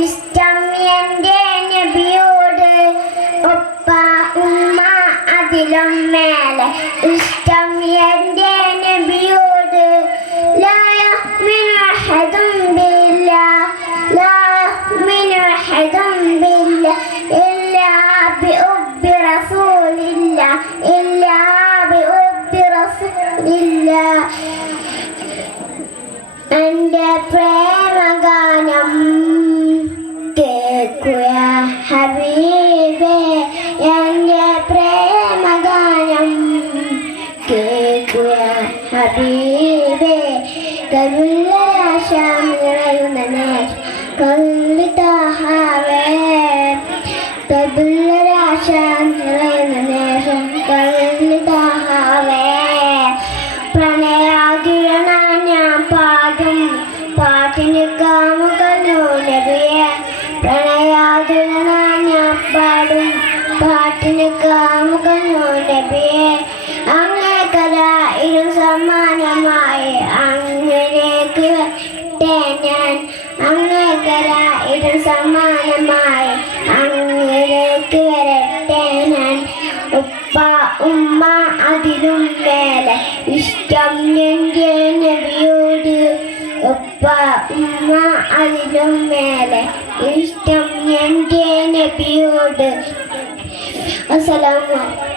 ഇഷ്ടം എൻ്റെ നബിയോട് ഉപ്പ ഉമ്മ അതിലും മേലെ ഇഷ്ടം എൻ്റെ നബിയോട് ലാ യുഅ്മിനു അഹദും ബില്ലാഹ് ലാ യുഅ്മിനു അഹദും ബില്ലാഹ് ഇല്ലാ ബിഉബ്ബി റസൂലില്ലാഹ് ഇല്ലാ ബിഉബ്ബി റസൂലില്ലാഹ് എൻ്റെ പ്രേമഗാനം കേൾക്കുക ഹബീബേ എൻ്റെ പ്രേമഗാനം കേൾക്കുക ഹബീബേ കരുളാശം നിറയുന്ന നേരം കല്ലിതാഹാവേ കരുളാശം നിറയുന്ന നേരം കല്ലിതാഹാവേ പ്രണയാകിരണ ഞാൻ പാടും പാട്ടിന് കാമുകനു നബിയെ പ്രണയാകിരണ ഞാൻ പാടും പാട്ടിന് കാമുകനു നബിയെ അങ്ങേക്കരായിരം സമ്മാനമായി അങ്ങനെക്ക് വരട്ടെ ഞാൻ അങ്ങേക്കരായിരം സമ്മാനമായി അങ്ങനെക്ക് വരട്ടെ ഞാൻ ഉപ്പ ഉമ്മ അതിലും മേലെ ഇഷ്ടം എൻ്റെ നബിയോട് ഉപ്പ ഉമ്മ അതിലും മേലെ ഇഷ്ടം എൻ്റെ നബിയോട്. അസ്സലാമു അലൈക്കും.